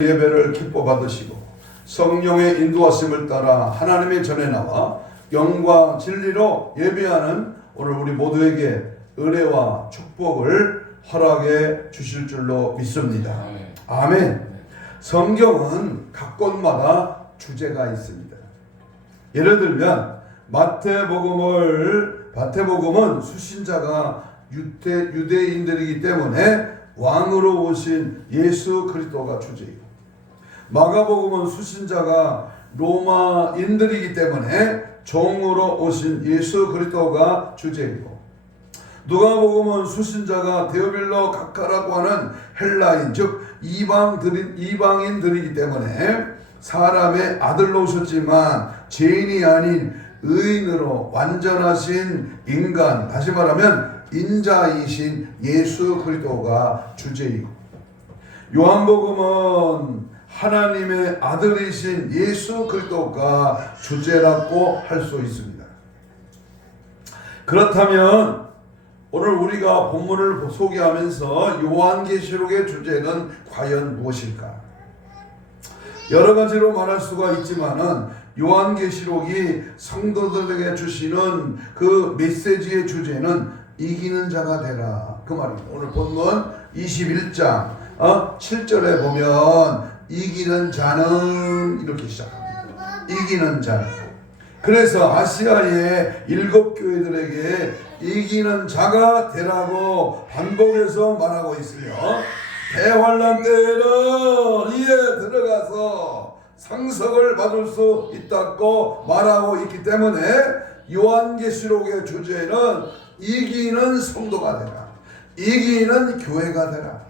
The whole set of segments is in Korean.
예배를 기뻐 받으시고 성령의 인도하심을 따라 하나님의 전에 나와 영과 진리로 예배하는 오늘 우리 모두에게 은혜와 축복을 허락해 주실 줄로 믿습니다. 아멘. 성경은 각 곳마다 주제가 있습니다. 예를 들면 마태복음은 수신자가 유대인들이기 때문에 왕으로 오신 예수 그리스도가 주제이고, 마가복음은 수신자가 로마인들이기 때문에 종으로 오신 예수 그리스도가 주제이고, 누가복음은 수신자가 데오빌로 각하라고 하는 헬라인 즉 이방인들이기 때문에 사람의 아들로 오셨지만 죄인이 아닌 의인으로 완전하신 인간, 다시 말하면 인자이신 예수 그리스도가 주제이고, 요한복음은 하나님의 아들이신 예수 그리스도가 주제라고 할 수 있습니다. 그렇다면 오늘 우리가 본문을 소개하면서 요한계시록의 주제는 과연 무엇일까? 여러 가지로 말할 수가 있지만은 요한계시록이 성도들에게 주시는 그 메시지의 주제는 이기는 자가 되라, 그 말입니다. 오늘 본문 21장 7절에 보면 이기는 자는 이렇게 시작합니다. 이기는 자는. 그래서 아시아의 7교회들에게 이기는 자가 되라고 반복해서 말하고 있으며, 대환란 때에는 이에 들어가서 상석을 받을 수 있다고 말하고 있기 때문에 요한계시록의 주제는 이기는 성도가 되라, 이기는 교회가 되라,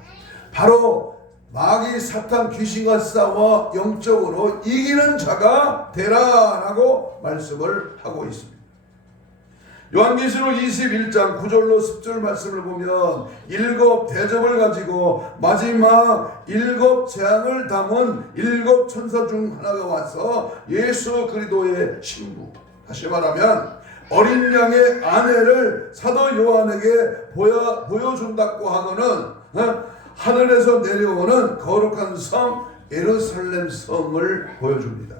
바로 마귀 사탄 귀신과 싸워 영적으로 이기는 자가 되라라고 말씀을 하고 있습니다. 요한계시록 21장 9절로 10절 말씀을 보면 7 대접을 가지고 마지막 7 재앙을 담은 7 천사 중 하나가 와서 예수 그리스도의 신부, 다시 말하면 어린 양의 아내를 사도 요한에게 보여준다고 하고는 하늘에서 내려오는 거룩한 성 예루살렘 성을 보여줍니다.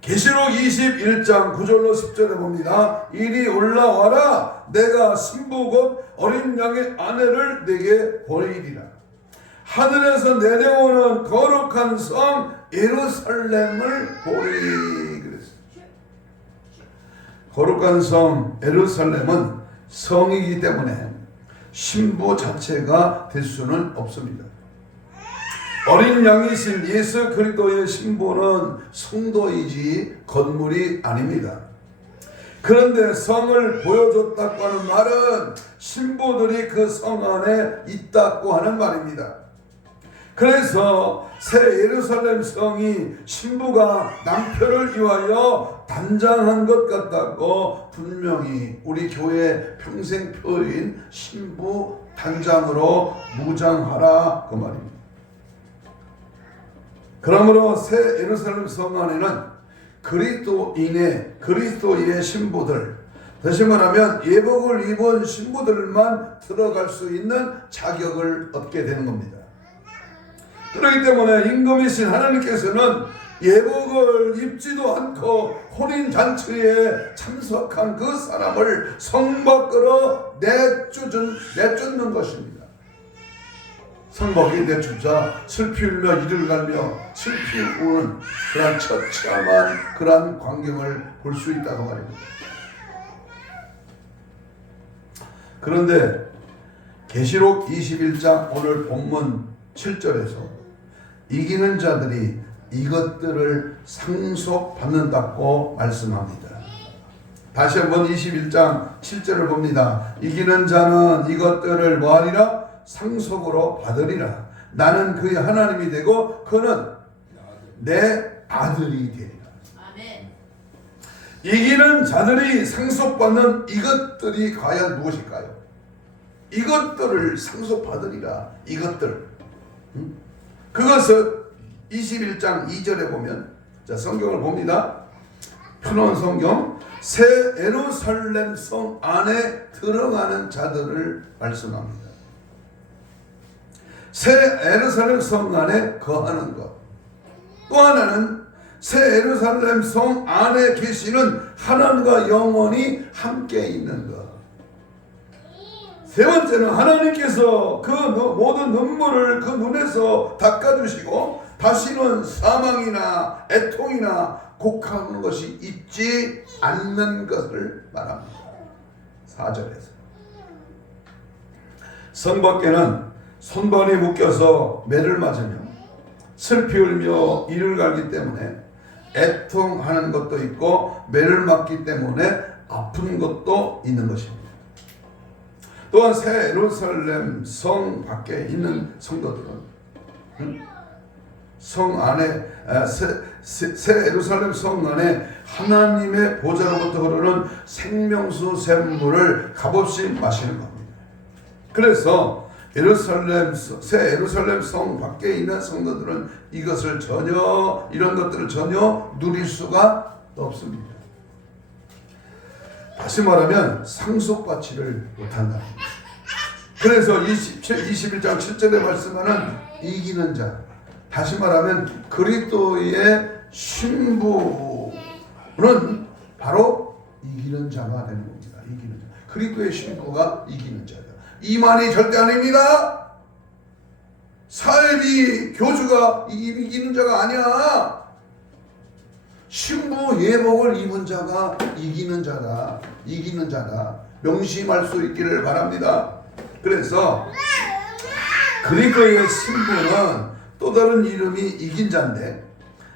계시록 21장 9절로 10절에 봅니다. 이리 올라와라, 내가 신부 곧 어린 양의 아내를 내게 보이리라. 하늘에서 내려오는 거룩한 성 예루살렘을 보리 그랬어요. 거룩한 성 예루살렘은 성이기 때문에 신부 자체가 될 수는 없습니다. 어린 양이신 예수 그리스도의 신부는 성도이지 건물이 아닙니다. 그런데 성을 보여줬다고 하는 말은 신부들이 그 성 안에 있다고 하는 말입니다. 그래서 새 예루살렘 성이 신부가 남편을 위하여 단장한 것 같다고 분명히 우리 교회 평생표인 신부 단장으로 무장하라, 그 말입니다. 그러므로 새 예루살렘 성 안에는 그리스도의 신부들, 다시 말하면 예복을 입은 신부들만 들어갈 수 있는 자격을 얻게 되는 겁니다. 그렇기 때문에 임금이신 하나님께서는 예복을 입지도 않고 혼인잔치에 참석한 그 사람을 성 밖으로 내쫓는 것입니다. 성밖에 내쫓아 슬피 울며 이를 갈며 슬피 우는 그런 처참한 그런 광경을 볼 수 있다고 말입니다. 그런데 계시록 21장 오늘 본문 7절에서 이기는 자들이 이것들을 상속받는다고 말씀합니다. 다시 한번 21장 7절을 봅니다. 이기는 자는 이것들을 뭐하리라? 상속으로 받으리라. 나는 그의 하나님이 되고 그는 내 아들이 되리라. 아멘. 이기는 자들이 상속받는 이것들이 과연 무엇일까요? 이것들을 상속받으리라. 이것들. 그것은 21장 2절에 보면, 자, 성경을 봅니다. 표본 성경, 새 예루살렘 성 안에 들어가는 자들을 말씀합니다. 새 예루살렘 성 안에 거하는 것. 또 하나는 새 예루살렘 성 안에 계시는 하나님과 영원히 함께 있는 것. 세 번째는 하나님께서 그 모든 눈물을 그 눈에서 닦아주시고 다시는 사망이나 애통이나 곡하는 것이 있지 않는 것을 말합니다. 4절에서 성 밖에는 손발이 묶여서 매를 맞으며 슬피 울며 이를 갈기 때문에 애통하는 것도 있고 매를 맞기 때문에 아픈 것도 있는 것입니다. 또한 새 예루살렘 성 밖에 있는 성도들은 성 안에 새 예루살렘 성 안에 하나님의 보좌로부터 흐르는 생명수 샘물을 값없이 마시는 겁니다. 그래서 새 예루살렘 성 밖에 있는 성도들은 이런 것들을 전혀 누릴 수가 없습니다. 다시 말하면 상속받지를 못한다. 그래서 21장 7절에 말씀하는 이기는 자, 다시 말하면 그리스도의 신부는 바로 이기는 자가 되는 겁니다. 이기는 자. 그리스도의 신부가 이기는 자다. 이만이 절대 아닙니다. 사회비 교주가 이기는 자가 아니야. 신부 예복을 입은 자가 이기는 자다. 이기는 자다. 명심할 수 있기를 바랍니다. 그래서 그리스도의 신부는 또 다른 이름이 이긴 자인데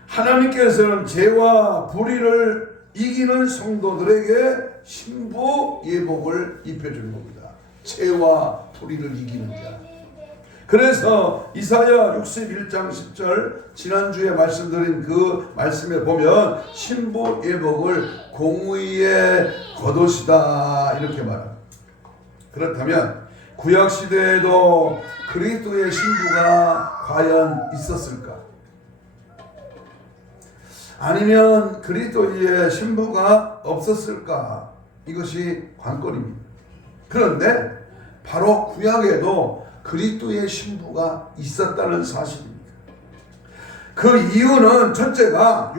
하나님께서는 죄와 불의를 이기는 성도들에게 신부 예복을 입혀주는 겁니다. 죄와 불의를 이기는 자. 그래서 이사야 61장 10절 지난주에 말씀드린 그 말씀에 보면 신부 예복을 공의의 겉옷이다 이렇게 말합니다. 그렇다면 구약시대에도 그리스도의 신부가 과연 있었을까? 아니면 그리스도의 신부가 없었을까? 이것이 관건입니다. 그런데 바로 구약에도 그리스도의 신부가 있었다는 사실입니다. 그 이유는 첫째가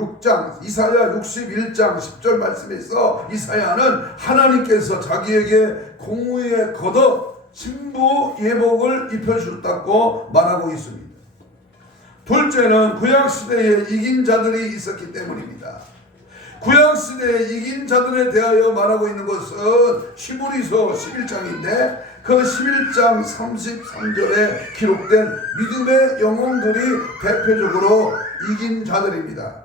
이사야 61장 10절 말씀에서 이사야는 하나님께서 자기에게 공의의 겉옷 신부 예복을 입혀주었다고 말하고 있습니다. 둘째는 구약시대에 이긴 자들이 있었기 때문입니다. 구약시대에 이긴 자들에 대하여 말하고 있는 것은 히브리서 11장인데 그 11장 33절에 기록된 믿음의 영웅들이 대표적으로 이긴 자들입니다.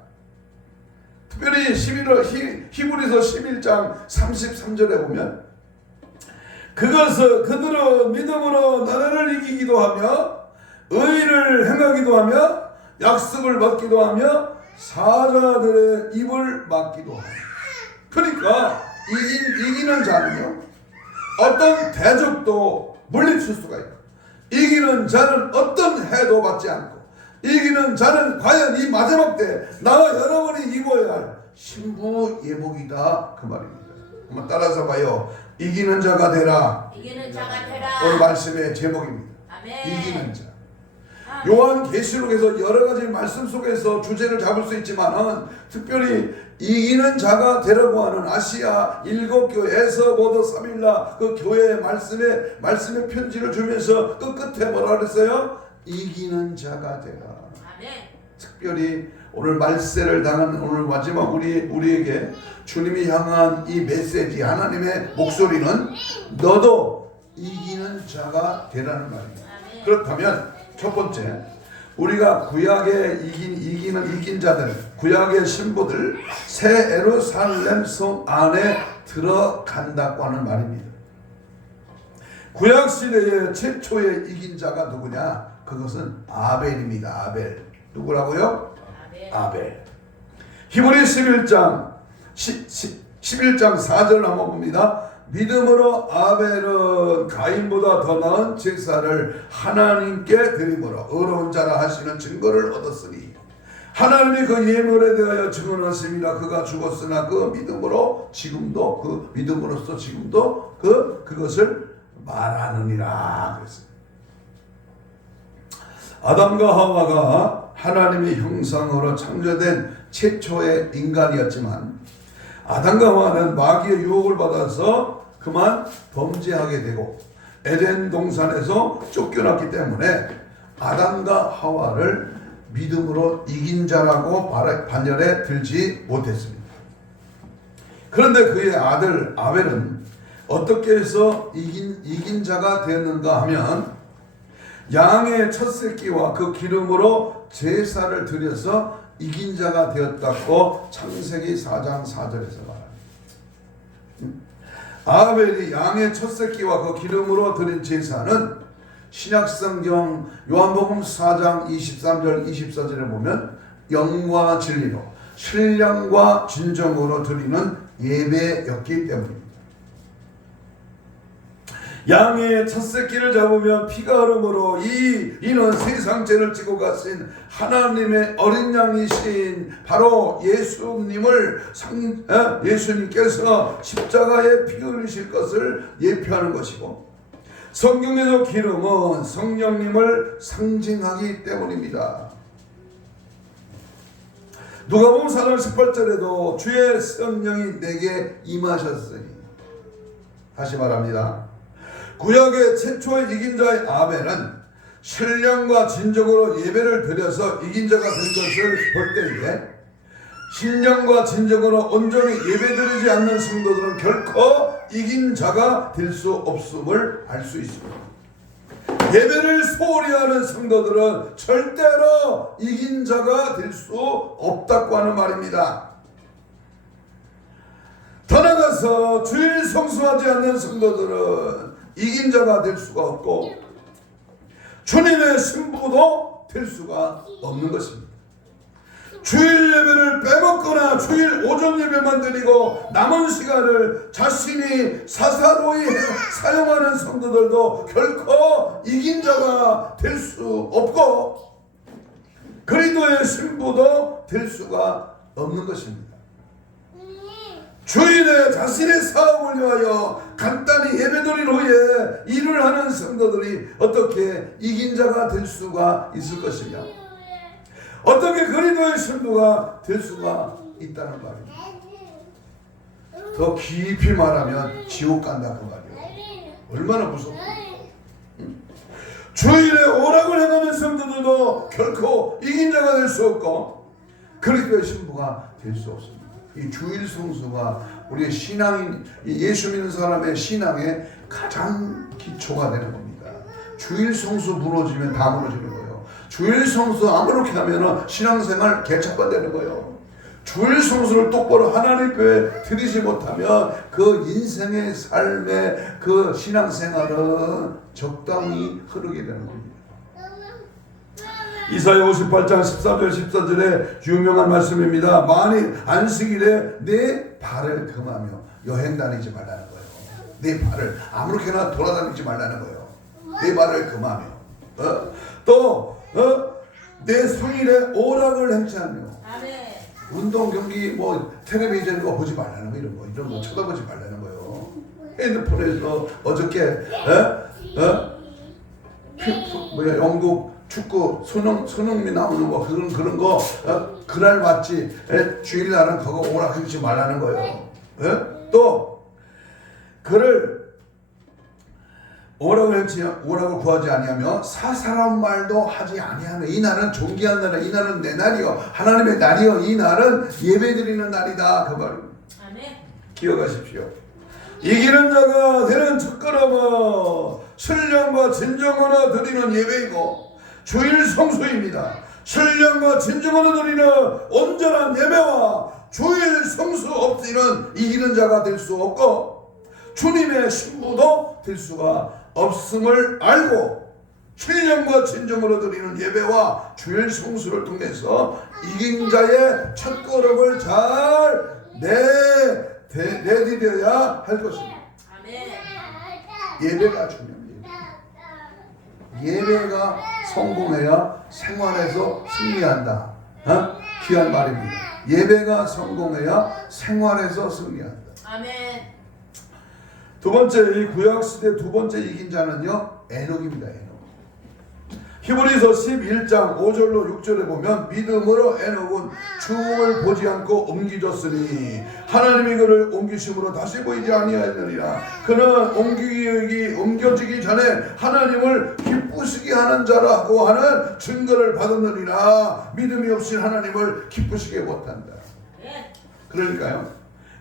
특별히 히브리서 11장 33절에 보면 그들은 믿음으로 나라를 이기기도 하며 의를 행하기도 하며 약속을 받기도 하며 사자들의 입을 막기도 하며. 그러니까 이기는 자는요 어떤 대적도 물리칠 수가 있고 이기는 자는 어떤 해도 받지 않고 이기는 자는 과연 이 마지막 때 나와 여러분이 입어야 할 신부 예복이다 그 말입니다. 한번 따라서 봐요. 이기는 자가 되라. 이기는 자가 되라. 오늘 말씀의 제목입니다. 아멘. 이기는 자. 요한계시록에서 여러 가지 말씀 속에서 주제를 잡을 수 있지만은 특별히 이기는 자가 되라고 하는 아시아 7교회에서 모두 3일날 그 교회의 말씀의 편지를 주면서 그 끝에 뭐라 그랬어요? 이기는 자가 되라. 아멘. 특별히 오늘 말세를 당한 오늘 마지막 우리에게 주님이 향한 이 메시지 하나님의 목소리는 너도 이기는 자가 되라는 말입니다. 아멘. 그렇다면 첫 번째 우리가 구약에 이긴 자들 구약의 신부들 새 예루살렘 성 안에 들어간다고 하는 말입니다. 구약 시대의 최초의 이긴 자가 누구냐? 그것은 아벨입니다. 아벨. 누구라고요? 아벨. 히브리 11장 4절 한번 봅니다. 믿음으로 아벨은 가인보다 더 나은 제사를 하나님께 드림으로 의로운 자라 하시는 증거를 얻었으니 하나님이 그 예물에 대하여 증언하심이라. 그가 죽었으나 그 믿음으로 지금도 그 믿음으로써 지금도 그것을 말하느니라 그랬어요. 아담과 하와가 하나님의 형상으로 창조된 최초의 인간이었지만 아담과 하와는 마귀의 유혹을 받아서 그만 범죄하게 되고 에덴 동산에서 쫓겨났기 때문에 아담과 하와를 믿음으로 이긴 자라고 반열에 들지 못했습니다. 그런데 그의 아들 아벨은 어떻게 해서 이긴 자가 되었는가 하면 양의 첫 새끼와 그 기름으로 제사를 드려서 이긴 자가 되었다고 창세기 4장 4절에서 말합니다. 아벨이 양의 첫 새끼와 그 기름으로 드린 제사는 신약성경 요한복음 4장 23절 24절에 보면 영과 진리로 신령과 진정으로 드리는 예배였기 때문입니다. 양의 첫 새끼를 잡으면 피가 흐름으로 이는 세상 죄를 지고 가신 하나님의 어린 양이신 바로 예수님께서 십자가에 피 흘리실 것을 예표하는 것이고, 성경에서 기름은 성령님을 상징하기 때문입니다. 누가복음 4장 18절에도 주의 성령이 내게 임하셨으니, 다시 말합니다. 구약의 최초의 이긴 자의 아벨은 신령과 진정으로 예배를 드려서 이긴 자가 된 것을 볼 때에 신령과 진정으로 온전히 예배드리지 않는 성도들은 결코 이긴 자가 될 수 없음을 알 수 있습니다. 예배를 소홀히 하는 성도들은 절대로 이긴 자가 될 수 없다고 하는 말입니다. 더 나아가서 주일 성수하지 않는 성도들은 이긴 자가 될 수가 없고 주님의 신부도 될 수가 없는 것입니다. 주일 예배를 빼먹거나 주일 오전 예배만 드리고 남은 시간을 자신이 사사로이 사용하는 성도들도 결코 이긴 자가 될 수 없고 그리스도의 신부도 될 수가 없는 것입니다. 주일에 자신의 사업을 위하여 간단히 예배드린 후에 일을 하는 성도들이 어떻게 이긴 자가 될 수가 있을 것이냐, 어떻게 그리스도의 신부가 될 수가 있다는 말입니다. 더 깊이 말하면 지옥 간다 그 말이에요. 얼마나 무섭고. 주일에 오락을 행하는 성도들도 결코 이긴 자가 될 수 없고 그리스도의 신부가 될 수 없습니다. 이 주일 성수가 우리의 신앙인, 예수 믿는 사람의 신앙의 가장 기초가 되는 겁니다. 주일 성수 무너지면 다 무너지는 거예요. 주일 성수 아무렇게 하면 신앙생활 개척반되는 거예요. 주일 성수를 똑바로 하나님 교회에 드리지 못하면 그 인생의 삶의 그 신앙생활은 적당히 흐르게 되는 겁니다. 이사야 58장 13절 14절에 유명한 말씀입니다. 만일 안식일에 내 발을 금하며 여행 다니지 말라는 거예요. 내 발을 아무렇게나 돌아다니지 말라는 거예요. 내 발을 금하며 내 성일에 오락을 행치 않으며 운동 경기 뭐 텔레비전 거 보지 말라는 거, 이런 거 쳐다보지 말라는 거예요. 핸드폰에서 어저께 영국 축구 손흥민 나오는 거 그런 거 그날 맞지 주일날은 그거 오락하지 말라는 거예요. 또 그를 오락을 구하지 아니하며 사사로운 말도 하지 아니하며 이 날은 존귀한 날이야. 이 날은 내 날이요 하나님의 날이요 이 날은 예배드리는 날이다 그 말입니다. 기억하십시오. 이기는 자가 되는 첫걸음은 신령과 진정으로 드리는 예배이고 주일 성수입니다. 신령과 진정으로 드리는 온전한 예배와 주일 성수 없이는 이기는 자가 될 수 없고 주님의 신부도 될 수가 없음을 알고 신령과 진정으로 드리는 예배와 주일 성수를 통해서 이긴 자의 첫걸음을 잘 내디뎌야 할 것입니다. 예배가 중요합니다. 예배가 성공해야 생활에서 승리한다. 귀한 말입니다. 예배가 성공해야 생활에서 승리한다. 아멘. 두 번째, 이 구약시대 두 번째 이긴 자는요 에녹입니다. 히브리서 11장 5절로 6절에 보면 믿음으로 에녹은 죽음을 보지 않고 옮기졌으니 하나님이 그를 옮기심으로 다시 보이지 아니하였느니라. 그는 옮겨지기 전에 하나님을 기쁘시게 하는 자라고 하는 증거를 받았느니라. 믿음이 없이 하나님을 기쁘시게 못한다. 그러니까요,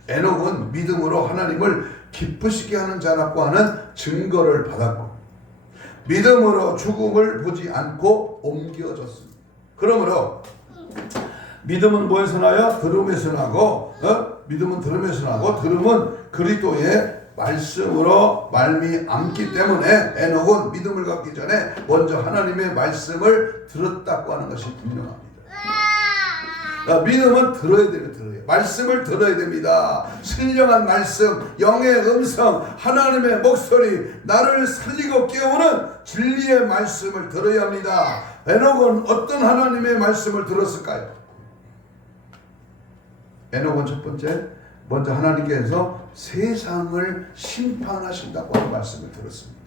에녹은 믿음으로 하나님을 기쁘시게 하는 자라고 하는 증거를 받았고 믿음으로 죽음을 보지 않고 옮겨졌습니다. 그러므로 믿음은 뭐에서 나요? 들음에서 나고, 믿음은 들음에서 나고, 들음은 그리스도의 말씀으로 말미암기 때문에 에녹은 믿음을 갖기 전에 먼저 하나님의 말씀을 들었다고 하는 것이 분명합니다. 믿음은 들어야 돼요. 말씀을 들어야 됩니다. 신령한 말씀, 영의 음성, 하나님의 목소리, 나를 살리고 깨우는 진리의 말씀을 들어야 합니다. 에녹은 어떤 하나님의 말씀을 들었을까요? 에녹은 첫 번째, 먼저 하나님께서 세상을 심판하신다고 하는 말씀을 들었습니다.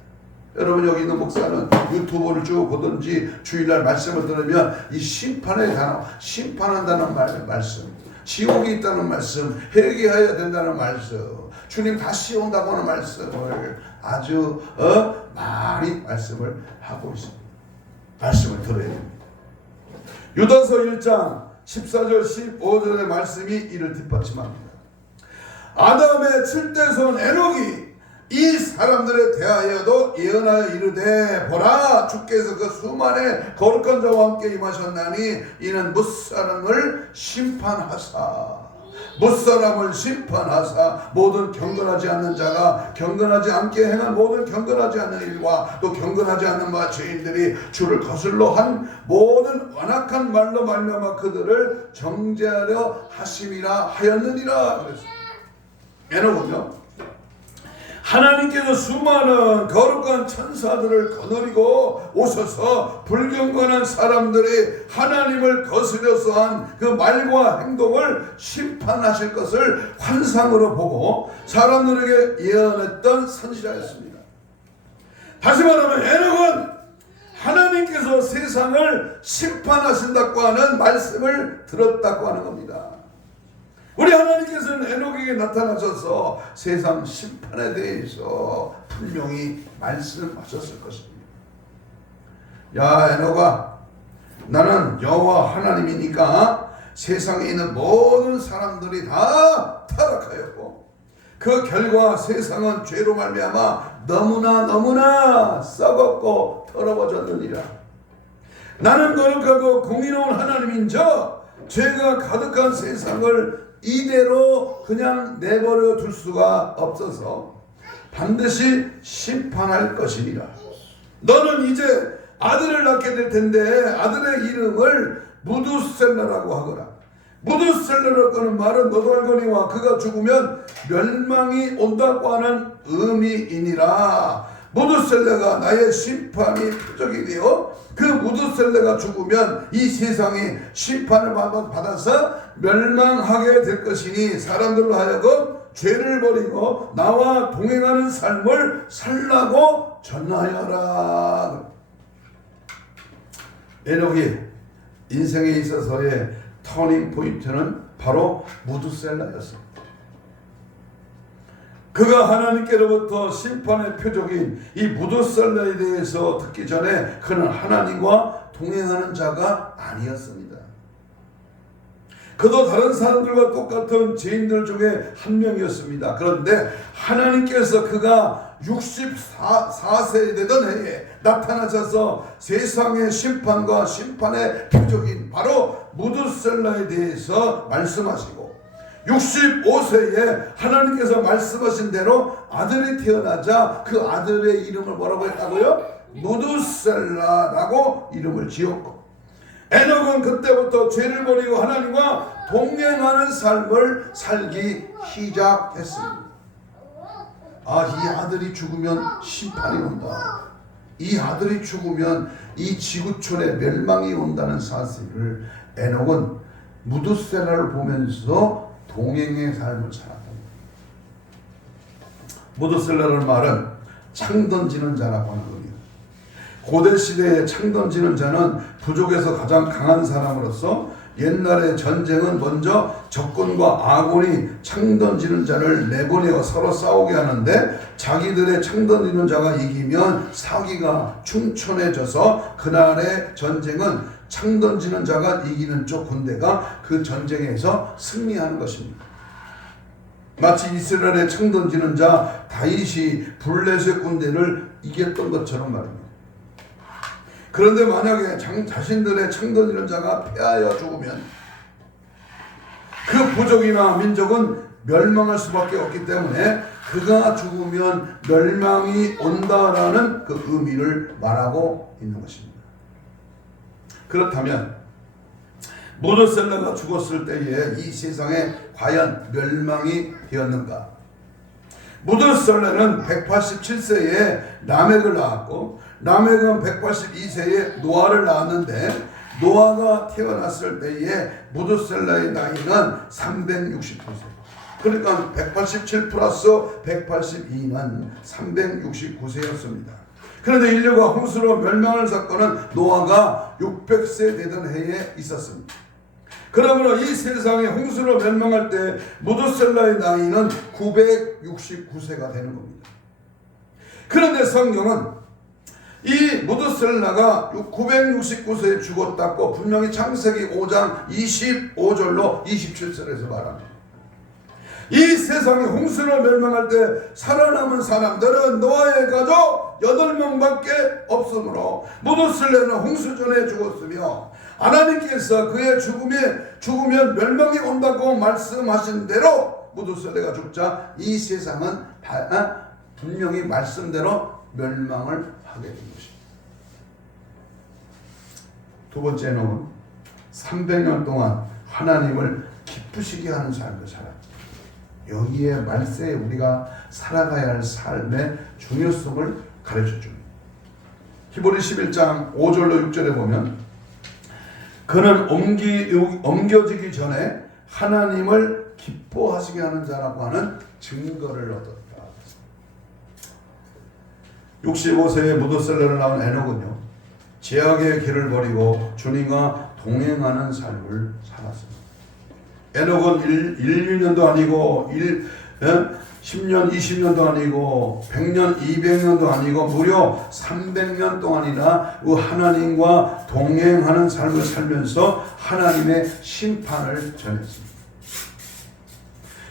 여러분 여기 있는 목사는 유튜브를 쭉 보든지 주일날 말씀을 들으면 이 심판의 단어, 심판한다는 말씀, 지옥이 있다는 말씀, 회개해야 된다는 말씀, 주님 다시 온다고 하는 말씀을 아주 많이 말씀을 하고 있습니다. 말씀을 들어야 됩니다. 유다서 1장 14절 15절의 말씀이 이를 뒷받침합니다. 아담의 7대손 에녹이 이 사람들에 대하여도 예언하여 이르되 보라 주께서 그 수많은 거룩한 자와 함께 임하셨나니 이는 무사람을 심판하사 모든 경건하지 않는 자가 경건하지 않게 행한 모든 경건하지 않는 일과 또 경건하지 않는 바 죄인들이 주를 거슬러 한 모든 완악한 말로 말미암아 그들을 정죄하려 하심이라 하였느니라. 그랬습니다. 에녹은요, 하나님께서 수많은 거룩한 천사들을 거느리고 오셔서 불경건한 사람들이 하나님을 거스려서 한 그 말과 행동을 심판하실 것을 환상으로 보고 사람들에게 예언했던 선지자였습니다. 다시 말하면 에녹은 하나님께서 세상을 심판하신다고 하는 말씀을 들었다고 하는 겁니다. 우리 하나님께서는 에녹에게 나타나셔서 세상 심판에 대해서 분명히 말씀하셨을 것입니다. 야 에녹아, 나는 여호와 하나님이니까 세상에 있는 모든 사람들이 다 타락하였고 그 결과 세상은 죄로 말미암아 너무나 썩었고 더러워졌느니라. 나는 거룩하고 공의로운 하나님인저 죄가 가득한 세상을 이대로 그냥 내버려 둘 수가 없어서 반드시 심판할 것이니라. 너는 이제 아들을 낳게 될 텐데 아들의 이름을 무두셀라라고 하거라. 무두셀라라고 하는 말은 너도 알거니와 그가 죽으면 멸망이 온다고 하는 의미이니라. 무두셀라가 나의 심판이 표적이 되어 그 무두셀라가 죽으면 이 세상이 심판을 받아서 멸망하게 될 것이니 사람들로 하여금 죄를 버리고 나와 동행하는 삶을 살라고 전하여라. 에녹이 인생에 있어서의 터닝 포인트는 바로 무두셀라였습니다. 그가 하나님께로부터 심판의 표적인 이 무두셀라에 대해서 듣기 전에 그는 하나님과 동행하는 자가 아니었습니다. 그도 다른 사람들과 똑같은 죄인들 중에 한 명이었습니다. 그런데 하나님께서 그가 64세 되던 해에 나타나셔서 세상의 심판과 심판의 표적인 바로 무두셀라에 대해서 말씀하시고 65세에 하나님께서 말씀하신 대로 아들이 태어나자 그 아들의 이름을 뭐라고 했다고요? 무두셀라라고 이름을 지었고 에녹은 그때부터 죄를 버리고 하나님과 동행하는 삶을 살기 시작했습니다. 이 아들이 죽으면 심판이 온다. 이 아들이 죽으면 이 지구촌에 멸망이 온다는 사실을 에녹은 무두셀라를 보면서 동행의 삶을 살았다. 무두셀라라는 말은 창 던지는 자라고 하는 겁니다. 고대 시대에 창 던지는 자는 부족에서 가장 강한 사람으로서 옛날의 전쟁은 먼저 적군과 아군이 창 던지는 자를 내보내어 서로 싸우게 하는데 자기들의 창 던지는 자가 이기면 사기가 충천해져서 그날의 전쟁은 창 던지는 자가 이기는 쪽 군대가 그 전쟁에서 승리하는 것입니다. 마치 이스라엘의 창 던지는 자 다윗이 블레셋 군대를 이겼던 것처럼 말입니다. 그런데 만약에 자신들의 창 던지는 자가 패하여 죽으면 그 부족이나 민족은 멸망할 수밖에 없기 때문에 그가 죽으면 멸망이 온다라는 그 의미를 말하고 있는 것입니다. 그렇다면 무드셀라가 죽었을 때에 이 세상에 과연 멸망이 되었는가? 무드셀라는 187세에 라멕을 낳았고 라멕은 182세에 노아를 낳았는데 노아가 태어났을 때에 무드셀라의 나이는 369세. 그러니까 187 플러스 182는 369세였습니다. 그런데 인류가 홍수로 멸망할 사건은 노아가 600세 되던 해에 있었습니다. 그러므로 이 세상에 홍수로 멸망할 때 무드셀라의 나이는 969세가 되는 겁니다. 그런데 성경은 이 무드셀라가 969세에 죽었다고 분명히 창세기 5장 25절로 27절에서 말합니다. 이 세상에 홍수로 멸망할 때 살아남은 사람들은 노아의 가족 8명밖에 없으므로 무드셀라는 홍수 전에 죽었으며 하나님께서 그의 죽으면 멸망이 온다고 말씀하신 대로 무드셀라가 죽자 이 세상은 분명히 말씀대로 멸망을 하게 된 것입니다. 두 번째는 300년 동안 하나님을 기쁘시게 하는 삶을 살았다. 여기에 말세에 우리가 살아가야 할 삶의 중요성을 가르쳐 줍니다. 히브리 11장 5절로 6절에 보면 그는 옮겨지기 전에 하나님을 기뻐하시게 하는 자라고 하는 증거를 얻었다. 65세에 무드셀라를 낳은 에녹은요, 죄악의 길을 버리고 주님과 동행하는 삶을 살았습니다. 에녹은 1, 2년도 아니고 10년, 20년도 아니고 100년, 200년도 아니고 무려 300년 동안이나 그 하나님과 동행하는 삶을 살면서 하나님의 심판을 전했습니다.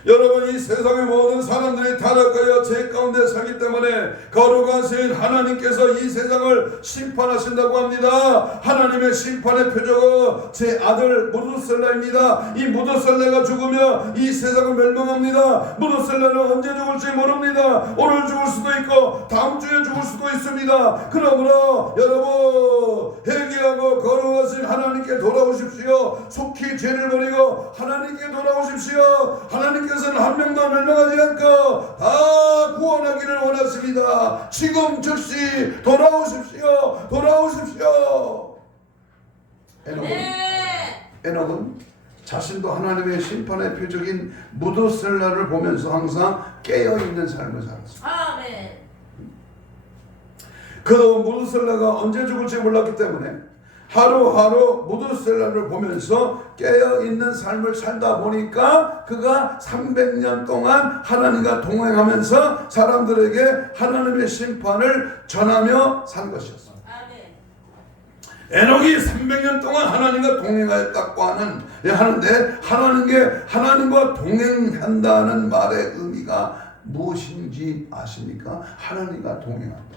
여러분, 이 세상의 모든 사람들이 타락하여 죄 가운데 살기 때문에 거룩하신 하나님께서 이 세상을 심판하신다고 합니다. 하나님의 심판의 표적은 제 아들 무드셀라입니다. 이 무드셀라가 죽으면 이 세상은 멸망합니다. 무드셀라는 언제 죽을지 모릅니다. 오늘 죽을 수도 있고 다음 주에 죽을 수도 있습니다. 그러므로 여러분, 회개하고 거룩하신 하나님께 돌아오십시오. 속히 죄를 버리고 하나님께 돌아오십시오. 하나님께서는 한 명도 멸망하지 않고 다 구원하기를 원하십니다. 지금 즉시 돌아오십시오. 돌아오십시오. 에녹은 자신도 하나님의 심판의 표적인 무드셀라를 보면서 항상 깨어있는 삶을 살았습니다. 아멘. 그도 무드셀라가 언제 죽을지 몰랐기 때문에 하루하루 무드셀라를 보면서 깨어있는 삶을 살다 보니까 그가 300년 동안 하나님과 동행하면서 사람들에게 하나님의 심판을 전하며 산 것이었습니다. 에녹이 300년 동안 하나님과 동행하였다고 하는데 하나님과 동행한다는 말의 의미가 무엇인지 아십니까? 하나님과 동행한다.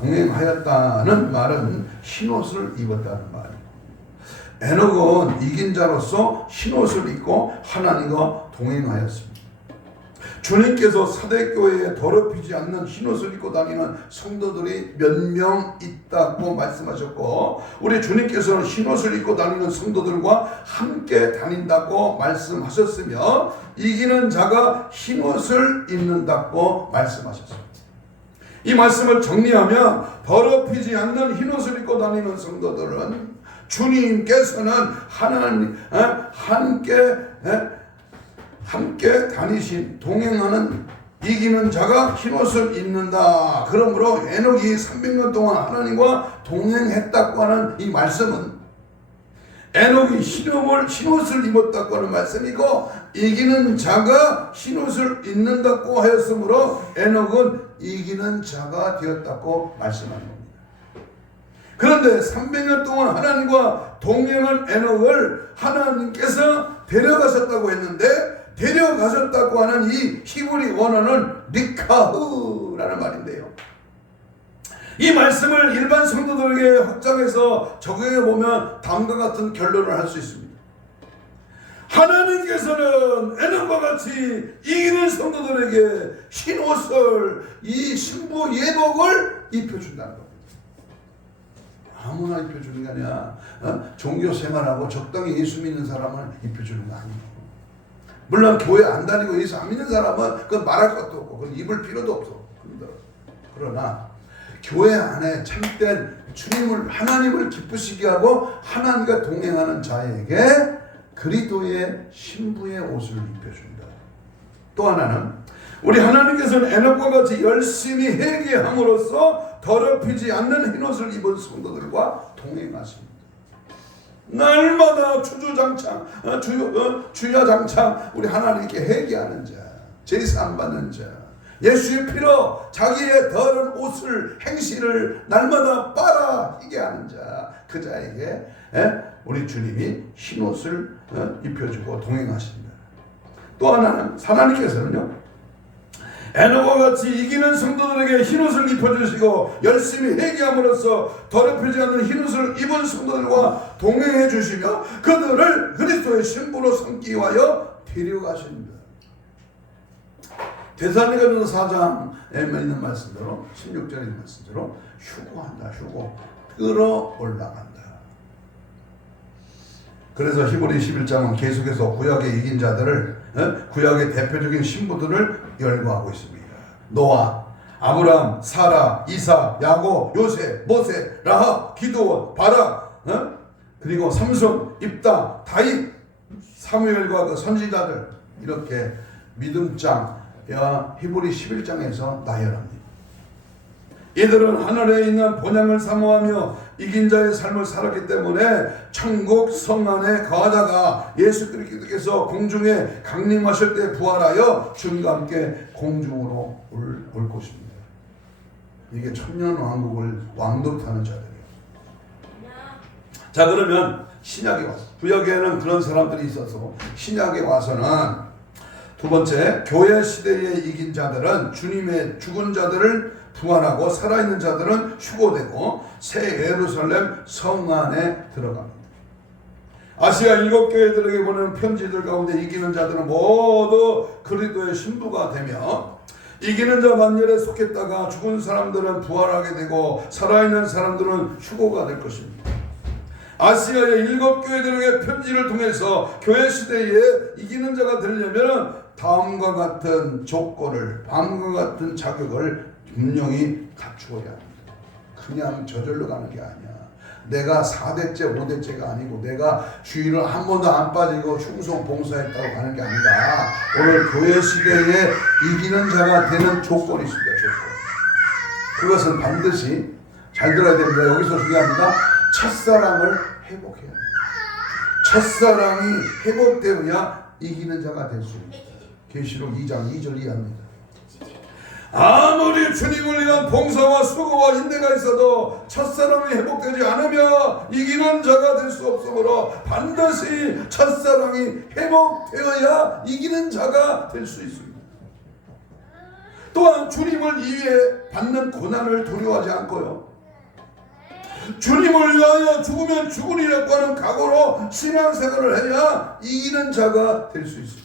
동행하였다는 말은 흰옷을 입었다는 말입니다. 에녹은 이긴 자로서 흰옷을 입고 하나님과 동행하였습니다. 주님께서 사대교회에 더럽히지 않는 흰옷을 입고 다니는 성도들이 몇 명 있다고 말씀하셨고, 우리 주님께서는 흰옷을 입고 다니는 성도들과 함께 다닌다고 말씀하셨으며 이기는 자가 흰옷을 입는다고 말씀하셨습니다. 이 말씀을 정리하면 더럽히지 않는 흰옷을 입고 다니는 성도들은 주님께서는 함께 다니신 동행하는 이기는 자가 흰옷을 입는다. 그러므로 에녹이 300년 동안 하나님과 동행했다고 하는 이 말씀은 에녹이 흰옷을 입었다고 하는 말씀이고, 이기는 자가 흰옷을 입는다고 하였으므로 에녹은 이기는 자가 되었다고 말씀하는 겁니다. 그런데 300년 동안 하나님과 동행한 에녹을 하나님께서 데려가셨다고 했는데, 데려가셨다고 하는 이 히브리 원어는 리카흐라는 말인데요. 이 말씀을 일반 성도들에게 확장해서 적용해 보면 다음과 같은 결론을 할 수 있습니다. 하나님께서는 에녹과 같이 이기는 성도들에게 흰 옷을, 이 신부 예복을 입혀준다는 겁니다. 아무나 입혀주는 게 아니야. 종교 생활하고 적당히 예수 믿는 사람을 입혀주는 거 아니에요. 물론 교회 안 다니고 예수 안 믿는 사람은 그건 말할 것도 없고 그건 입을 필요도 없어. 그러나 교회 안에 참된 주님을, 하나님을 기쁘시게 하고 하나님과 동행하는 자에게 그리스도의 신부의 옷을 입혀준다. 또 하나는 우리 하나님께서는 에녹과 같이 열심히 회개함으로써 더럽히지 않는 흰옷을 입은 성도들과 동행하십니다. 날마다 주주장창, 주야장창 우리 하나님께 회개하는 자, 제사 안 받는 자, 예수의 피로 자기의 더러운 옷을, 행실을 날마다 빨아히게 하는 자, 그 자에게 우리 주님이 흰옷을 입혀주고 동행하십니다. 또 하나는 하나님께서는요, 에녹과 같이 이기는 성도들에게 흰옷을 입혀주시고 열심히 회개함으로써 더럽히지 않는 흰옷을 입은 성도들과 동행해 주시며 그들을 그리스도의 신부로 삼기 위하여 데려가십니다. 데살로니가전서 4장에 있는 말씀대로 16절에 있는 말씀대로 휴고한다. 휴고. 끌어올라간다. 그래서 히브리 11장은 계속해서 구약의 이긴 자들을, 구약의 대표적인 신부들을 열거하고 있습니다. 노아, 아브람, 사라, 이삭, 야곱, 요셉, 모세, 라합, 기드온, 바락, 그리고 삼손, 입다, 다윗, 사무엘과 그 선지자들, 이렇게 믿음장 히브리 11장에서 나열합니다. 이들은 하늘에 있는 본향을 사모하며 이긴 자의 삶을 살았기 때문에 천국 성 안에 거하다가 예수 그리스도께서 공중에 강림하실 때 부활하여 주님과 함께 공중으로 올 것입니다. 이게 천년왕국을 왕도하는 자들이에요. 자, 그러면 신약에 와서, 구약에는 그런 사람들이 있어서 신약에 와서는 두 번째, 교회 시대에 이긴 자들은 주님의 죽은 자들을 부활하고 살아있는 자들은 휴고되고 새 예루살렘 성 안에 들어갑니다. 아시아 7교회들에게 보낸 편지들 가운데 이기는 자들은 모두 그리스도의 신부가 되며 이기는 자 반열에 속했다가 죽은 사람들은 부활하게 되고 살아있는 사람들은 휴고가 될 것입니다. 아시아의 7교회들에게 편지를 통해서 교회 시대에 이기는 자가 되려면 다음과 같은 조건을, 다음과 같은 자격을 분명히 갖추어야 합니다. 그냥 저절로 가는 게 아니야. 내가 4대째 5대째가 아니고 내가 주일을 한 번도 안 빠지고 충성 봉사했다고 가는 게 아니라 오늘 교회 시대에 이기는 자가 되는 조건이 있습니다. 조건. 그것은 반드시 잘 들어야 됩니다. 여기서 중요합니다. 첫사랑을 회복해야 합니다. 첫사랑이 회복되어야 이기는 자가 될 수 있습니다. 계시록 2장 2절 이하입니다. 아무리 주님을 위한 봉사와 수고와 인내가 있어도 첫사랑이 회복되지 않으며 이기는 자가 될 수 없으므로 반드시 첫사랑이 회복되어야 이기는 자가 될 수 있습니다. 또한 주님을 위해 받는 고난을 두려워하지 않고요, 주님을 위하여 죽으면 죽으리라고 하는 각오로 신앙생활을 해야 이기는 자가 될 수 있습니다.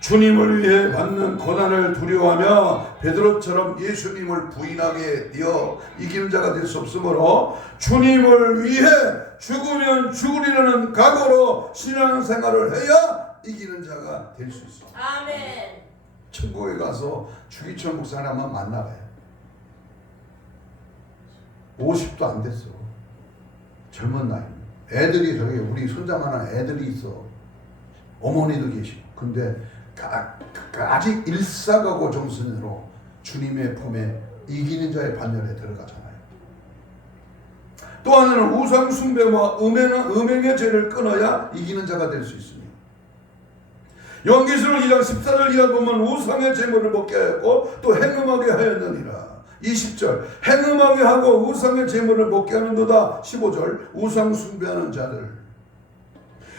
주님을 위해 받는 고난을 두려워하며 베드로처럼 예수님을 부인하게 되어 이기는 자가 될 수 없으므로 주님을 위해 죽으면 죽으리라는 각오로 신앙생활을 해야 이기는 자가 될 수 있습니다. 아멘. 천국에 가서 주기철 목사님 한번 만나봐요. 50도 안 됐어. 젊은 나이. 애들이 저기 우리 손자만한 애들이 있어. 어머니도 계시고. 근데 아직 일사가고 정신으로 주님의 품에 이기는 자의 반열에 들어가잖아요. 또 하나는 우상 숭배와 음행의 죄를 끊어야 이기는 자가 될 수 있습니다. 요한계시록 2장 14절 이하 보면 우상의 제물을 먹게 하였고 또 행음하게 하였느니라. 20절 행음하게 하고 우상의 제물을 먹게 하는도다. 15절 우상 숭배하는 자들.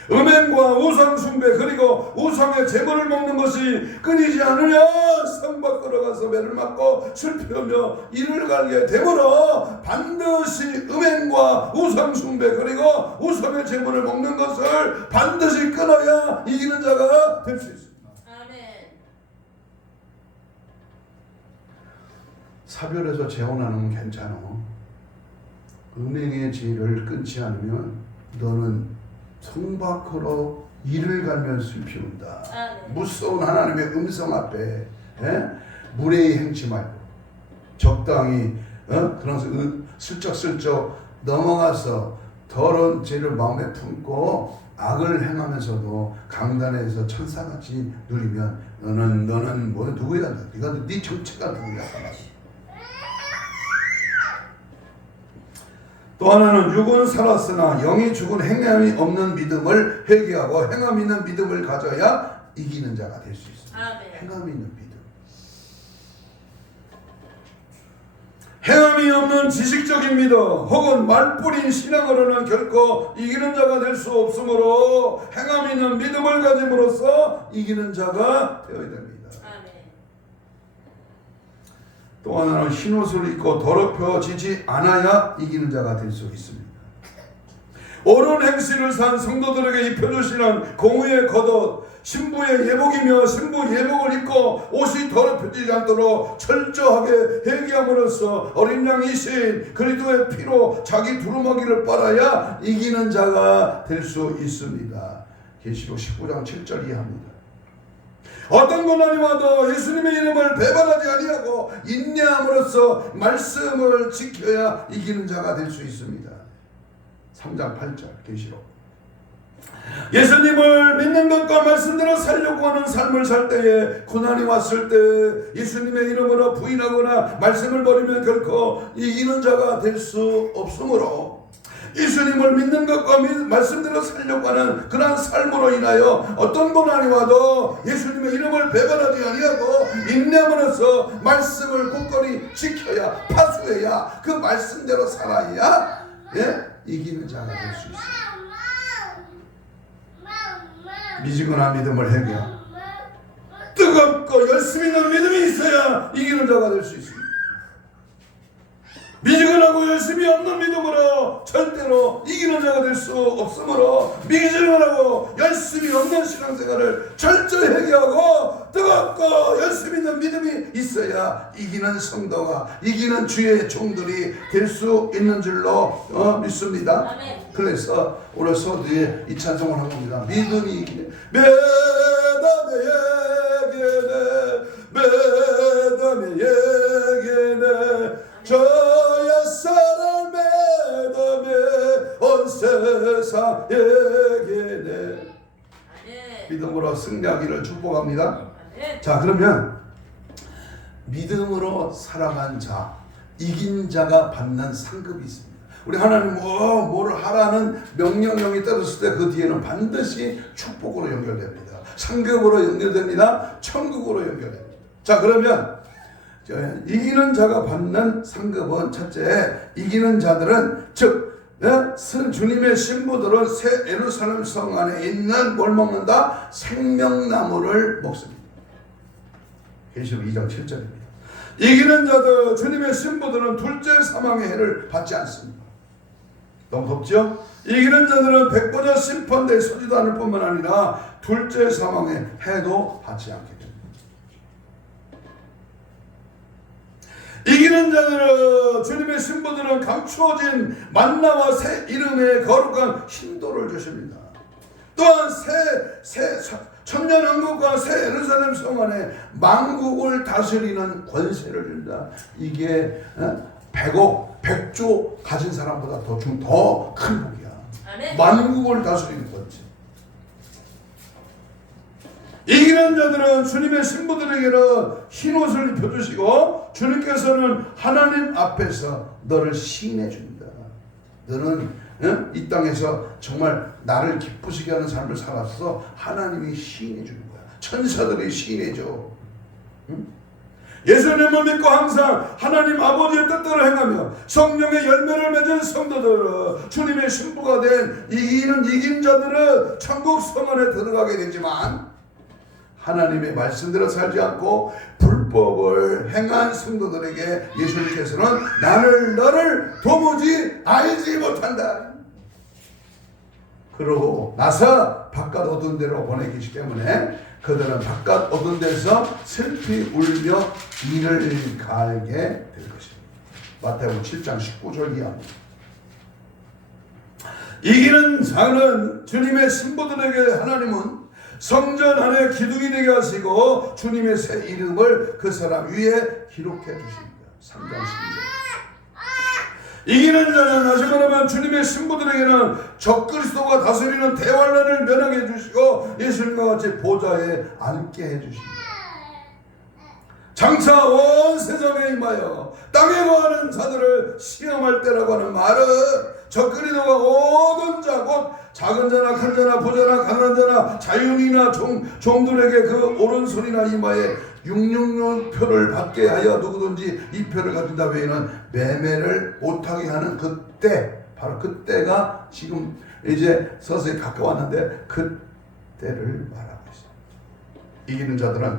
음행과 우상 숭배 그리고 우상의 제물을 먹는 것이 끊이지 않으냐 성 밖으로 가서 매를 맞고 슬피우며 이를 갈게 되므로 반드시 음행과 우상 숭배 그리고 우상의 제물을 먹는 것을 반드시 끊어야 이기는 자가 될 수 있습니다. 아멘. 사별해서 재혼하는 건 괜찮아. 음행의 죄를 끊지 않으면 너는 성 밖으로 이를 갈면 슬피운다. 무서운 하나님의 음성 앞에 무례히 행치 말고 적당히 그런 슬쩍슬쩍 넘어가서 더러운 죄를 마음에 품고 악을 행하면서도 강단에서 천사같이 누리면 너는 뭐 누구야? 네가 네 정체가 누구야? 또 하나는 육은 살았으나 영이 죽은 행함이 없는 믿음을 회개하고 행함 있는 믿음을 가져야 이기는 자가 될 수 있습니다. 행함 있는 믿음. 행함이 없는 지식적인 믿음 혹은 말뿐인 신앙으로는 결코 이기는 자가 될 수 없으므로 행함 있는 믿음을 가짐으로써 이기는 자가 되어야 됩니다. 또 하나는 흰옷을 입고 더럽혀지지 않아야 이기는 자가 될 수 있습니다. 옳은 행실을 산 성도들에게 입혀주시는 공의의 겉옷 신부의 예복이며 신부 예복을 입고 옷이 더럽혀지지 않도록 철저하게 회개함으로써 어린 양이신 그리스도의 피로 자기 두루마기를 빨아야 이기는 자가 될 수 있습니다. 계시록 19장 7절 이하입니다. 어떤 고난이 와도 예수님의 이름을 배반하지 아니하고 인내함으로써 말씀을 지켜야 이기는 자가 될 수 있습니다. 3장 8절 계시록 예수님을 믿는 것과 말씀대로 살려고 하는 삶을 살 때에 고난이 왔을 때 예수님의 이름으로 부인하거나 말씀을 버리면 결코 이기는 자가 될 수 없으므로 예수님을 믿는 것과 말씀대로 살려고 하는 그러한 삶으로 인하여 어떤 고난이 와도 예수님의 이름을 배반하지 아니하고 인내함으로써 말씀을 굳건히 지켜야 파수해야 그 말씀대로 살아야 이기는 자가 될 수 있습니다. 미지근한 믿음을 회개하고 뜨겁고 열심히 있는 믿음이 있어야 이기는 자가 될 수 있습니다. 미지근하고 열심히 없는 믿음으로 절대로 이기는 자가 될 수 없으므로 미지근하고 열심히 없는 신앙생활을 철저히 회개하고 뜨겁고 열심히 있는 믿음이 있어야 이기는 성도가 이기는 주의 종들이 될 수 있는 줄로 믿습니다. 아멘. 그래서 오늘 서두에 이 찬송을 한 겁니다. 믿음이 이기네 매담에 예게네 매담에 예게네 저야 사랑 매담에 온 세상에게네 믿음으로 승리하기를 축복합니다. 자 그러면 믿음으로 살아간 자 이긴 자가 받는 상급이 있습니다. 우리 하나님 뭐를 하라는 명령령이 떨어졌을 때 그 뒤에는 반드시 축복으로 연결됩니다. 상급으로 연결됩니다. 천국으로 연결됩니다. 자 그러면 이기는 자가 받는 상급은 첫째 이기는 자들은 즉 주님의 신부들은 새 예루살렘 성 안에 있는 뭘 먹는다? 생명나무를 먹습니다. 계시록 2장 7절입니다. 이기는 자들 주님의 신부들은 둘째 사망의 해를 받지 않습니다. 너무 덥죠? 이기는 자들은 백보자 심판대에 서지도 않을 뿐만 아니라 둘째 사망의 해도 받지 않게 됩니다. 이기는 자들은 주님의 신부들은 감추어진 만나와 새 이름의 거룩한 hin도를 주십니다. 또한 새 천년왕국과 새 예루살렘 성 안에 만국을 다스리는 권세를 준다. 이게 100억 100조 가진 사람보다 더 큰 복이야. 만국을 다스리는 권세. 이기는 자들은 주님의 신부들에게는 흰옷을 입혀주시고 주님께서는 하나님 앞에서 너를 시인해 준다. 너는 이 땅에서 정말 나를 기쁘시게 하는 삶을 살았어. 하나님이 시인해 주는 거야. 천사들이 시인해 줘. 예수님을 믿고 항상 하나님 아버지의 뜻대로 행하며 성령의 열매를 맺은 성도들은 주님의 신부가 된 이긴 자들은 천국 성원에 들어가게 되지만 하나님의 말씀대로 살지 않고 불법을 행한 성도들에게 예수님께서는 너를 도무지 알지 못한다. 그러고 나서 바깥 어두운 데로 보내기 때문에 그들은 바깥 어두운 데서 슬피 울며 이를 갈게 될 것입니다. 마태복음 7장 19절 이하입니다. 이기는 자는 주님의 신부들에게 하나님은 성전 안에 기둥이 되게 하시고 주님의 새 이름을 그 사람 위에 기록해 주십니다. 3장 12절. 이기는 자는 다시 말하면 주님의 신부들에게는 적그리스도가 다스리는 대환란을 면하게 해주시고 예수님과 같이 보좌에 앉게 해주십니다. 장차 온 세상에 임하여 땅에 거하는 자들을 시험할 때라고 하는 말은 적그리스도가 모든 자 곧 작은 자나 큰 자나 부자나 가난한 자나 자유인이나 종들에게 그 오른손이나 이마에 666표를 받게 하여 누구든지 이 표를 가진다 외에는 매매를 못하게 하는 그때, 바로 그때가 지금 이제 서서히 가까웠는데 그때를 말하고 있습니다. 이기는 자들은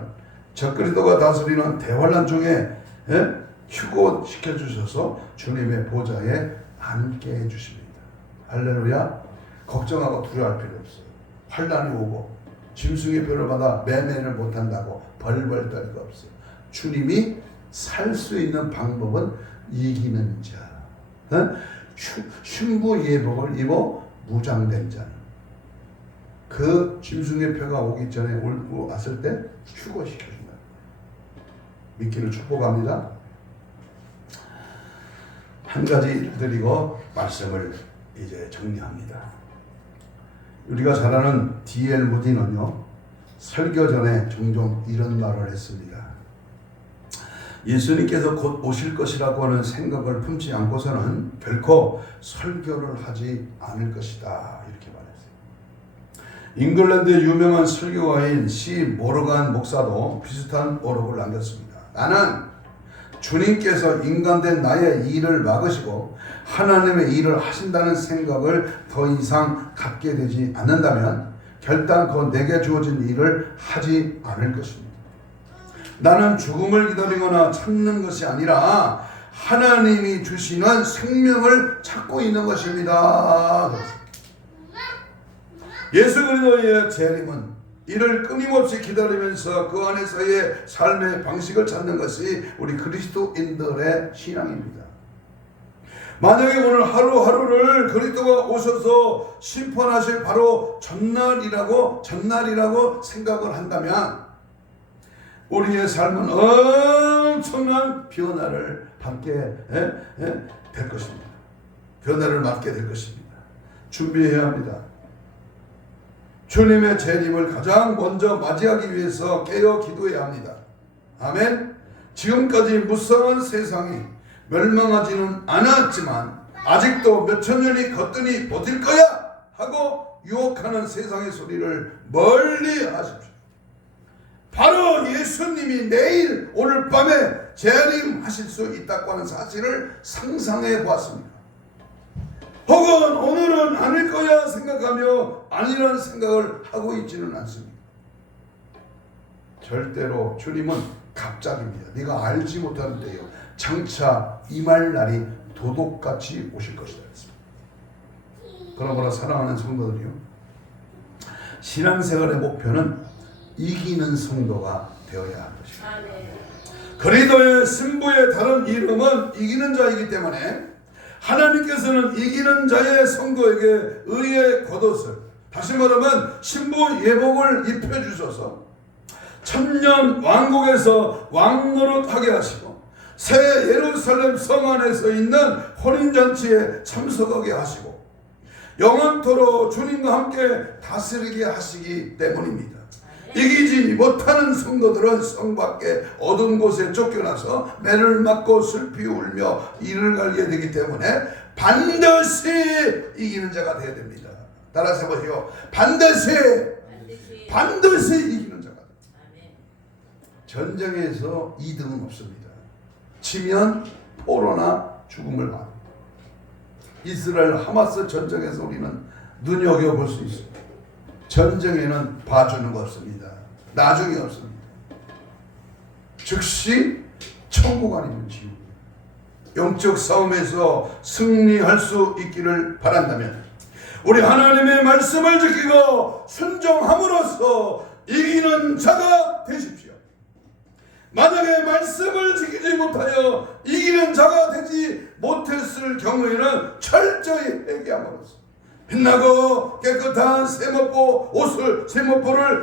적그리스도가 다스리는 대환란 중에 휴고시켜 주셔서 주님의 보좌에 앉게 해주십니다. 할렐루야. 걱정하고 두려워할 필요 없어요. 환란이 오고 짐승의 표를 받아 매매를 못한다고 벌벌 떨 거 없어요. 주님이 살 수 있는 방법은 이기는 자, 신부 예복을 입어 무장된 자는 그 짐승의 표가 오기 전에 왔을 때 휴거시켜준다. 믿기를 축복합니다. 한 가지 드리고 말씀을 이제 정리합니다. 우리가 잘 아는 D.L. 무디는요, 설교 전에 종종 이런 말을 했습니다. 예수님께서 곧 오실 것이라고 하는 생각을 품지 않고서는 결코 설교를 하지 않을 것이다. 이렇게 말했어요. 잉글랜드의 유명한 설교가인 C. 모르간 목사도 비슷한 어록을 남겼습니다. 나는 주님께서 인간된 나의 일을 막으시고 하나님의 일을 하신다는 생각을 더 이상 갖게 되지 않는다면 결단코 내게 주어진 일을 하지 않을 것입니다. 나는 죽음을 기다리거나 찾는 것이 아니라 하나님이 주시는 생명을 찾고 있는 것입니다. 예수 그리스도의 재림은 이를 끊임없이 기다리면서 그 안에서의 삶의 방식을 찾는 것이 우리 그리스도인들의 신앙입니다. 만약에 오늘 하루하루를 그리스도가 오셔서 심판하실 바로 전날이라고 생각을 한다면 우리의 삶은 엄청난 변화를 받게 될 것입니다. 변화를 맞게 될 것입니다. 준비해야 합니다. 주님의 재림을 가장 먼저 맞이하기 위해서 깨어 기도해야 합니다. 아멘. 지금까지 무성한 세상이 멸망하지는 않았지만 아직도 몇천 년이 거뜬히 버틸 거야 하고 유혹하는 세상의 소리를 멀리 하십시오. 바로 예수님이 내일 오늘 밤에 재림하실 수 있다고 하는 사실을 상상해 보았습니다. 혹은 오늘은 아닐 거야 생각하며 아니라는 생각을 하고 있지는 않습니다. 절대로 주님은 갑작입니다. 네가 알지 못하는데요. 장차 임할 날이 도둑같이 오실 것이다. 그러므로 사랑하는 성도들이요, 신앙생활의 목표는 이기는 성도가 되어야 할 것입니다. 그리스도의 신부의 다른 이름은 이기는 자이기 때문에 하나님께서는 이기는 자의 성도에게 의의 겉옷을, 다시 말하면 신부 예복을 입혀주셔서 천년 왕국에서 왕노릇하게 하시고 새 예루살렘 성 안에서 있는 혼인잔치에 참석하게 하시고 영원토록 주님과 함께 다스리게 하시기 때문입니다. 이기지 못하는 성도들은 성 밖에 어두운 곳에 쫓겨나서 매를 맞고 슬피 울며 이를 갈게 되기 때문에 반드시 이기는 자가 되어야 됩니다. 따라서 해보시오. 반드시 이기는 자가 됩니다. 전쟁에서 2등은 없습니다. 지면 포로나 죽음을 받습니다. 이스라엘 하마스 전쟁에서 우리는 눈여겨볼 수 있습니다. 전쟁에는 봐주는 거 없습니다. 나중이 없습니다. 즉시 천국 아니면 지옥. 영적 싸움에서 승리할 수 있기를 바란다면 우리 하나님의 말씀을 지키고 순종함으로써 이기는 자가 되십시오. 만약에 말씀을 지키지 못하여 이기는 자가 되지 못했을 경우에는 철저히 회개함으로써 빛나고 깨끗한 세모포를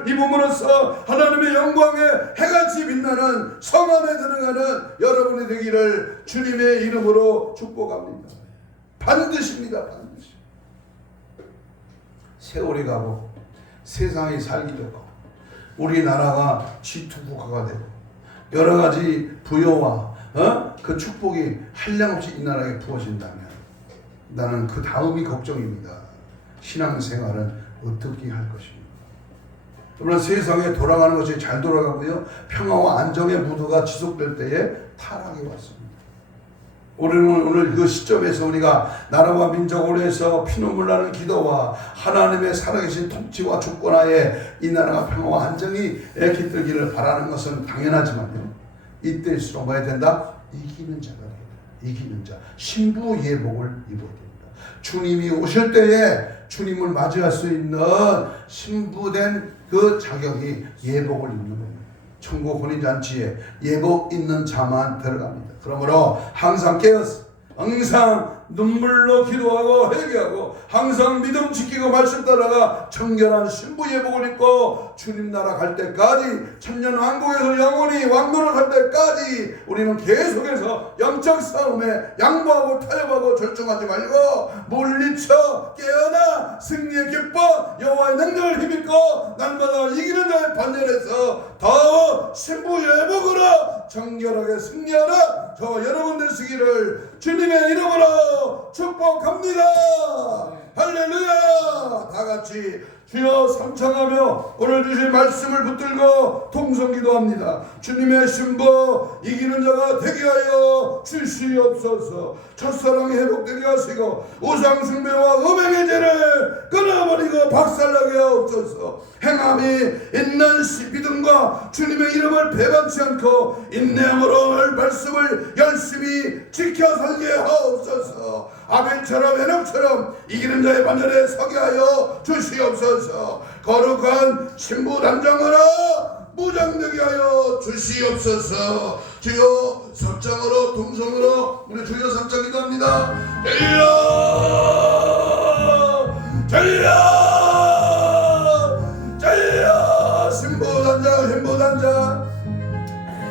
입음으로써 하나님의 영광에 해같이 빛나는 성 안에 들어가는 여러분이 되기를 주님의 이름으로 축복합니다. 반드시입니다. 반드시. 세월이 가고 세상이 살기도 하고 우리나라가 G2국가가 되고 여러 가지 부여와 그 축복이 한량없이 이 나라에 부어진다면 나는 그 다음이 걱정입니다. 신앙생활은 어떻게 할 것입니까? 그러나 세상에 돌아가는 것이 잘 돌아가고요. 평화와 안정의 무드가 지속될 때에 타락이 왔습니다. 우리는 오늘 그 시점에서 우리가 나라와 민족을 위해서 피눈물 나는 기도와 하나님의 살아계신 통치와 주권하에 이 나라가 평화와 안정이 깃들기를 바라는 것은 당연하지만요. 이때일수록 뭐해야 된다? 이기는 자가 된다. 이기는 자. 신부 예복을 입어야 된다. 주님이 오실 때에 주님을 맞이할 수 있는 신부된 그 자격이 예복을 입는 겁니다. 천국 혼인잔치에 예복 있는 자만 들어갑니다. 그러므로 항상 깨어서 항상 눈물로 기도하고 회개하고 항상 믿음 지키고 말씀 따라가 청결한 신부 예복을 입고 주님 나라 갈 때까지 천년 왕국에서 영원히 왕노를 할 때까지 우리는 계속해서 영적 싸움에 양보하고 타협하고 절정하지 말고 물리쳐 깨어나 승리의 기뻐 여호와의 능력을 힘입고 날마다 이기는 자의 반열에서 더 신부 예복으로 정결하게 승리하라 저 여러분 되시기를 주님의 이름으로 축복합니다. 할렐루야. 다같이 주여 삼창하며 오늘 주신 말씀을 붙들고 통성기도합니다. 주님의 신부 이기는 자가 되게 하여 주시옵소서. 첫사랑이 회복되게 하시고 우상 숭배와 음행의 죄를 끊어버리고 박살나게 하옵소서. 행함이 있는 믿음과 주님의 이름을 배반치 않고 인내함으로 말씀을 열심히 지켜 살게 하옵소서. 아벨처럼 해녹처럼 이기는 자의 반열에 서게 하여 주시옵소서. 거룩한 신부 단장으로 무장되게 하여 주시옵소서. 주여 sab장으로 동성으로 우리 주여 sab장 기도합니다. 전려 신부 단장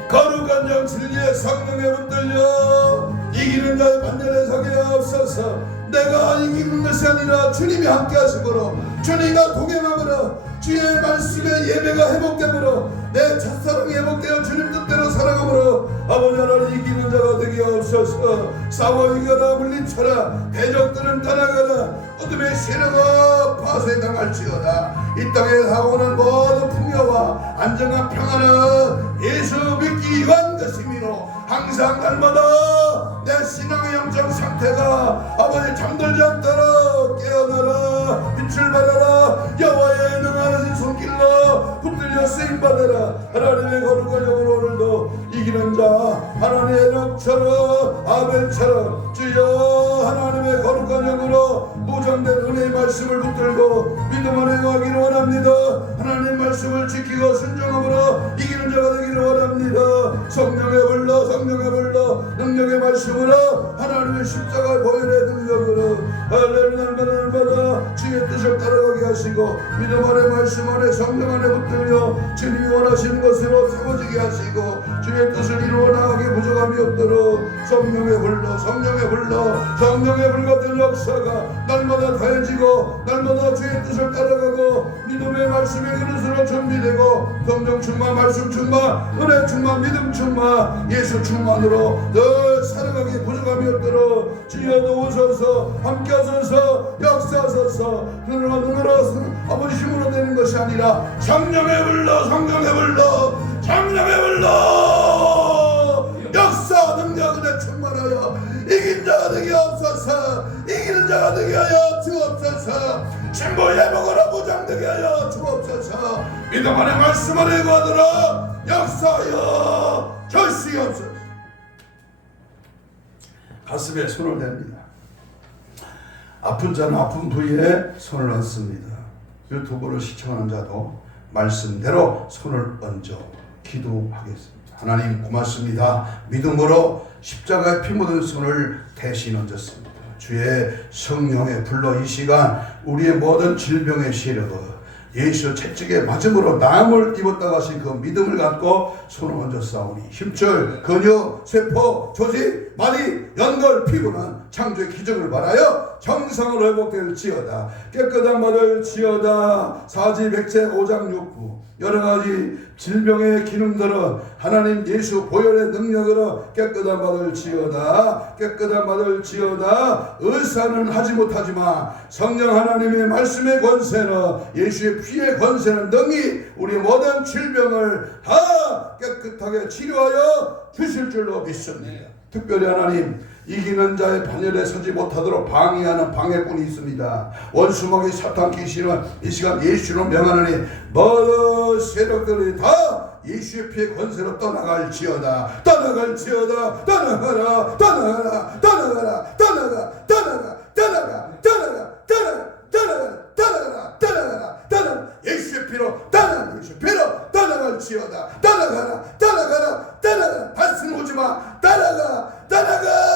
거룩한 영 진리의 성령에 붙들려 이기는 자의 반열에 서게 하옵소서. 내가 이기는 것이 아니라 주님이 함께 하심으로 주님과 동행함으로 주의 말씀의 예배가 회복되므로 내 첫사랑이 회복되어 주님 뜻대로 살아가므로 아버지 하나님 이기는 자가 되게 하옵소서. 싸워 이겨라 물리쳐라 대적들은 떠나가라 어둠의 세력아 파쇄당할지어다. 이 땅에 사오는 모든 풍요와 안정한 평안은 예수 믿기 위한 것이므로 항상 날마다 내 신앙의 영적 상태가 아버지 잠들지 않도록 깨어나라 빛을 발하라 여호와의 능하신 손길로 붙들려 쓰임받아라. 하나님의 거룩한 영으로 오늘도 이기는 자 하나님의 넉처럼 아벨처럼 주여 하나님의 거룩한 영으로 무장된 은혜의 말씀을 붙들고 믿음 안에 가기를 원합니다. 하나님 말씀을 지키고 순종함으로 이기는 자가 되기를 원합니다. 성령의 불러 능력의 말씀으로 하나님의 십자가 보혈의 능력으로 할렐루야 날마다 주의 뜻을 따라가게 하시고 믿음 안에 말씀 안에 성령 안에 붙들려 주님이 원하시는 것으로 세워지게 하시고 주의 뜻을 이루어 나가게 부족함이 없도록 성령의 불러 성령의 불러 성령의 불 같은 역사가 날마다 더해지고 날마다 주의 뜻을 따라가고 믿음의 말씀의 그릇으로 준비되고 성령 충만 말씀 충만 은혜 충만 믿음 충만 예수 충만으로 늘 살아가게 부족함이 없도록 주여 도우소서 함께 하소서 역사하소서 눈으로 아버지 힘으로 되는 것이 아니라 성령의 불러 성령의 불러 성령의 불러 역사 능력 은혜 충만하여 이긴 자가 되게 없소서 이기는 자가 되게 하여 주옵소서 진보 예복으로 무장되게 하여 주옵소서 믿음 안에 말씀 안에 거하도록 역사하여 주시옵소서. 가슴에 손을 댑니다. 아픈 자는 아픈 부위에 손을 얹습니다. 유튜브를 시청하는 자도 말씀대로 손을 얹어 기도하겠습니다. 하나님 고맙습니다. 믿음으로 십자가에 피 묻은 손을 대신 얹었습니다. 주의 성령의 불로 이 시간 우리의 모든 질병의 시력을 예수 채찍에 맞음으로 나음을 입었다고 하신 그 믿음을 갖고 손을 얹어 싸우니 힘줄, 근육, 세포, 조직, 마디, 연골, 피부는 창조의 기적을 말하여 정상으로 회복될지어다. 깨끗한 받을지어다. 사지, 백체, 오장, 육부 여러가지 질병의 기능들은 하나님 예수 보혈의 능력으로 깨끗한 받을지어다. 깨끗한 받을지어다. 의사는 하지 못하지만 성령 하나님의 말씀의 권세는 예수의 피의 권세는 능히 우리의 모든 질병을 다 깨끗하게 치료하여 주실 줄로 믿습니다. 특별히 하나님 이기는 자의 반열에 서지 못하도록 방해하는 방해꾼이 있습니다. 원수마귀 사탄 귀신은 이 시간 예수로 명하노니 모든 세력들이 다 예수의 피의 권세로 떠나갈지어다. 떠나갈지어다. 떠나가라. 떠나가라. 떠나가라. 떠나가. 떠나가. 떠나가. 떠나가. 떠나가. 떠나가. 떠나가라. 떠나가라. 떠나가. 예수의 피로 떠나가. 예수의 피로 떠나갈지어다. 떠나가라. 떠나가라. 떠나가. 다시는 오지마. 떠나가. 떠나가.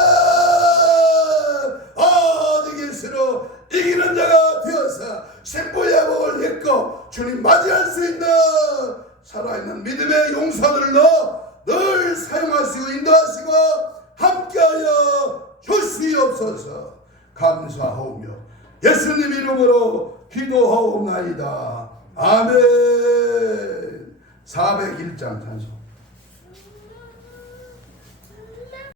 어디 계시로 이기는 자가 되어서 신부예복을 입고 주님 맞이할 수 있는 살아있는 믿음의 용사들로 늘 사용하시고 인도하시고 함께하여 주시옵소서. 감사하오며 예수님 이름으로 기도하옵나이다. 아멘. 401장 찬송.